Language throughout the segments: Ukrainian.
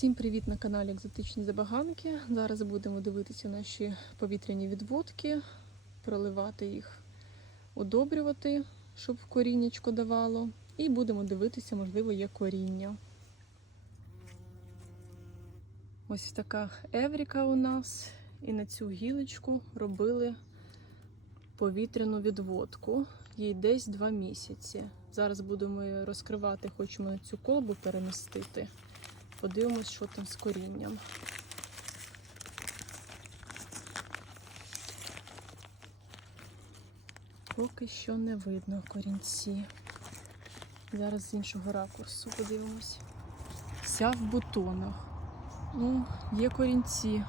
Всім привіт на каналі Екзотичні Забаганки. Зараз будемо дивитися наші повітряні відводки, проливати їх, удобрювати, щоб коріннячко давало. І будемо дивитися, можливо, є коріння. Ось така евріка у нас. І на цю гілочку робили повітряну відводку. Їй десь два місяці. Зараз будемо розкривати, хочемо цю колбу перемістити. Подивимось, що там з корінням. Поки що не видно корінці. Зараз з іншого ракурсу подивимось. Вся в бутонах. Ну, є корінці.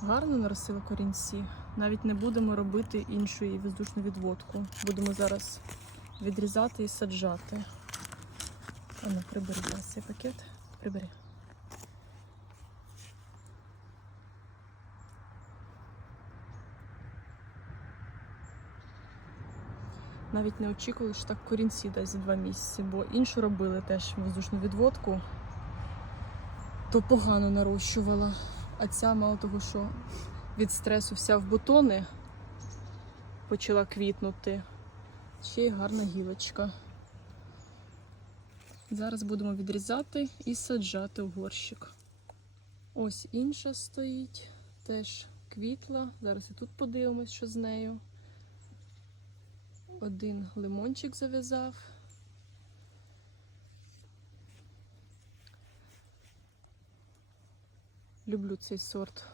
Гарно наростили корінці. Навіть не будемо робити іншої воздушну відводку. Будемо зараз відрізати і саджати. Ану, прибери цей пакет. Прибери. Навіть не очікували, що так корінці дасть за два місяці, бо іншу робили теж воздушну відводку, то погано нарощувала. А ця, мало того, що від стресу вся в бутони почала квітнути. Ще й гарна гілочка. Зараз будемо відрізати і саджати в горщик. Ось інша стоїть, теж квітла. Зараз і тут подивимось, що з нею. Один лимончик зав'язав. Люблю цей сорт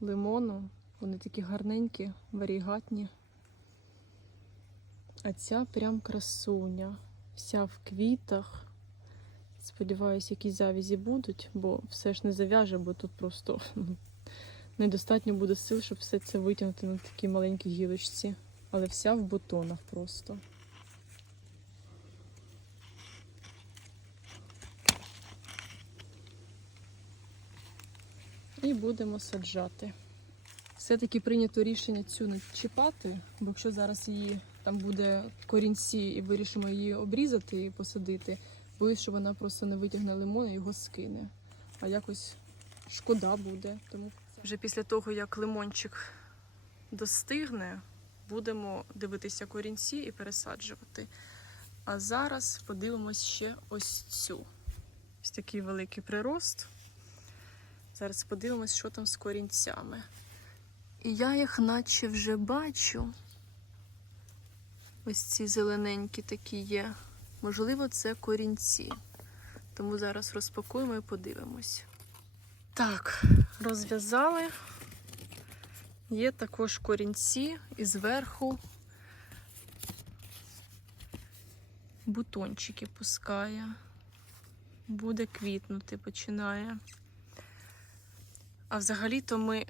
лимону. Вони такі гарненькі, варігатні. А ця прям красуня. Вся в квітах. Сподіваюсь, якісь завізі будуть, бо все ж не зав'яже, бо тут просто недостатньо буде сил, щоб все це витягнути на такій маленькій гілочці. Але вся в бутонах просто. І будемо саджати. Все-таки прийнято рішення цю не чіпати, бо якщо зараз її там буде корінці і вирішимо її обрізати і посадити, боюсь, що вона просто не витягне лимон і його скине. А якось шкода буде. Тому вже після того, як лимончик достигне, будемо дивитися корінці і пересаджувати. А зараз подивимось ще ось цю. Ось такий великий прирост. Зараз подивимось, що там з корінцями. І я їх наче вже бачу. Ось ці зелененькі такі є. Можливо, це корінці. Тому зараз розпакуємо і подивимось. Так, розв'язали. Є також корінці і зверху бутончики пускає. Буде квітнути, починає. А взагалі-то ми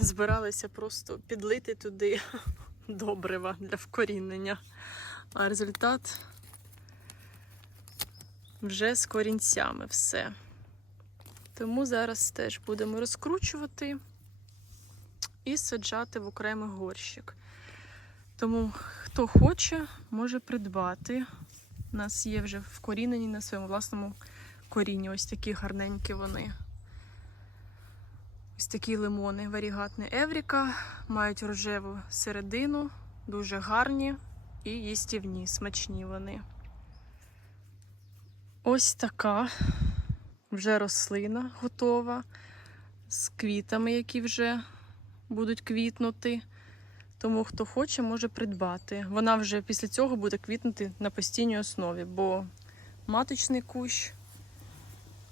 збиралися просто підлити туди добрива для вкорінення. А результат вже з корінцями все. Тому зараз теж будемо розкручувати і саджати в окремий горщик. Тому, хто хоче, може придбати. У нас є вже вкорінені на своєму власному корінні. Ось такі гарненькі вони. Ось такі лимони варігатний Евріка, мають рожеву середину, дуже гарні і їстівні, смачні вони. Ось така вже рослина готова з квітами, які вже будуть квітнути. Тому хто хоче, може придбати. Вона вже після цього буде квітнути на постійній основі, бо маточний кущ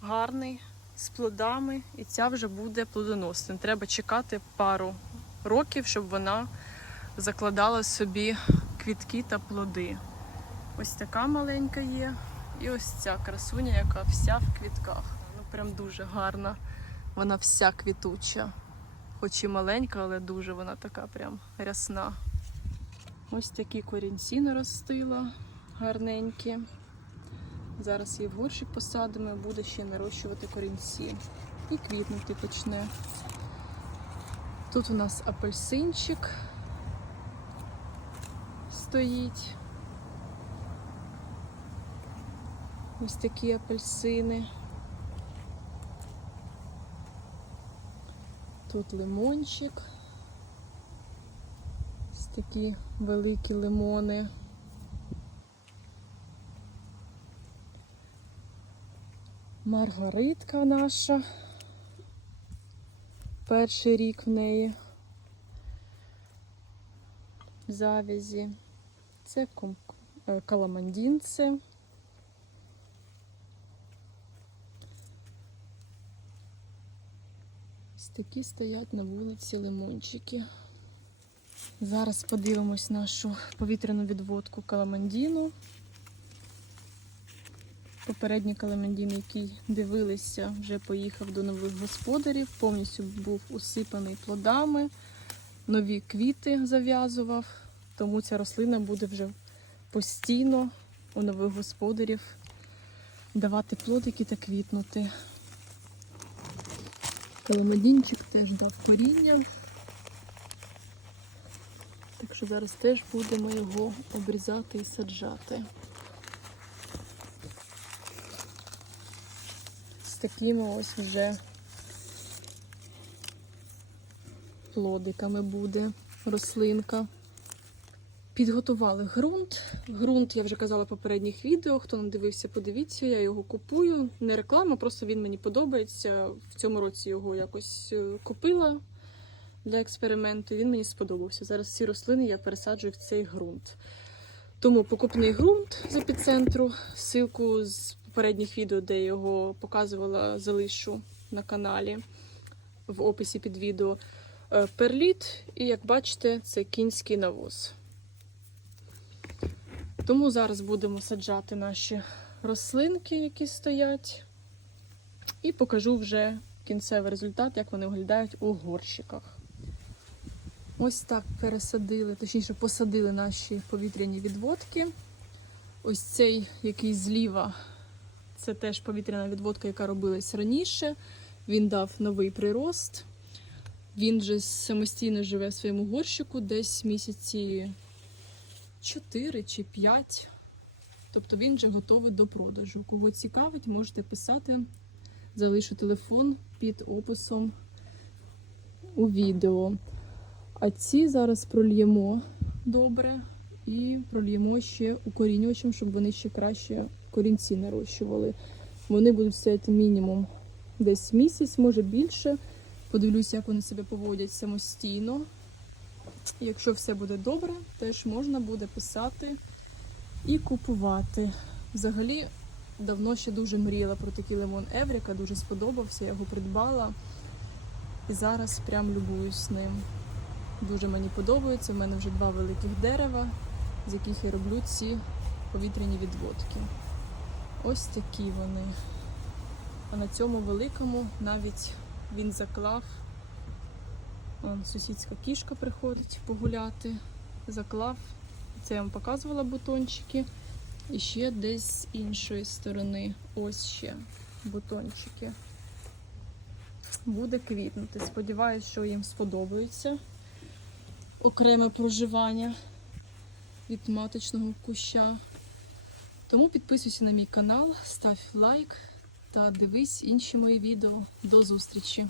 гарний з плодами, і ця вже буде плодоносна. Треба чекати пару років, щоб вона закладала собі квітки та плоди. Ось така маленька є. І ось ця красуня, яка вся в квітках. Ну прям дуже гарна. Вона вся квітуча. Хоч і маленька, але дуже вона така прям рясна. Ось такі корінці наростила гарненькі. Зараз її в горщик посадимо буде ще нарощувати корінці. І квітнути почне. Тут у нас апельсинчик стоїть. Ось такі апельсини. Тут лимончик. Ось такі великі лимони. Маргаритка наша. Перший рік в неї. В завязі. Це е, каламандінце. Ось такі стоять на вулиці лимончики. Зараз подивимось нашу повітряну відводку каламандіну. Попередній каламандін, який дивилися, вже поїхав до нових господарів, повністю був усипаний плодами, нові квіти зав'язував, тому ця рослина буде вже постійно у нових господарів давати плодики та квітнути. Каламадінчик теж дав коріння. Так що зараз теж будемо його обрізати і саджати. З такими ось вже плодиками буде рослинка. Підготували ґрунт. Ґрунт, я вже казала в попередніх відео. Хто не дивився, подивіться, я його купую. Не реклама, просто він мені подобається. В цьому році його якось е, купила для експерименту. Він мені сподобався. Зараз всі рослини я пересаджую в цей ґрунт. Тому покупний ґрунт з епіцентру. Ссылку з попередніх відео, де його показувала, залишу на каналі в описі під відео. Е, Перліт, і як бачите, це кінський навоз. Тому зараз будемо саджати наші рослинки, які стоять, і покажу вже кінцевий результат, як вони виглядають у горщиках. Ось так пересадили, точніше, посадили наші повітряні відводки. Ось цей, який зліва, це теж повітряна відводка, яка робилась раніше. Він дав новий прирост. Він вже самостійно живе в своєму горщику десь місяці 4 чи 5. Тобто він вже готовий до продажу. Кого цікавить, можете писати. Залишу телефон під описом у відео. А ці зараз прольємо добре і прольємо ще укорінювачем, щоб вони ще краще корінці нарощували. Вони будуть стояти мінімум десь місяць, може більше. Подивлюсь, як вони себе поводять самостійно. Якщо все буде добре, теж можна буде писати і купувати. Взагалі, давно ще дуже мріяла про такий лимон Евріка, дуже сподобався, я його придбала. І зараз прям любуюсь ним. Дуже мені подобається. У мене вже два великих дерева, з яких я роблю ці повітряні відводки. Ось такі вони. А на цьому великому навіть він заклав. Вон, сусідська кішка приходить погуляти. Заклав. Це я вам показувала бутончики. І ще десь з іншої сторони. Ось ще бутончики. Буде квітнути. Сподіваюсь, що їм сподобається окреме проживання від маточного куща. Тому підписуйся на мій канал, став лайк та дивись інші мої відео. До зустрічі!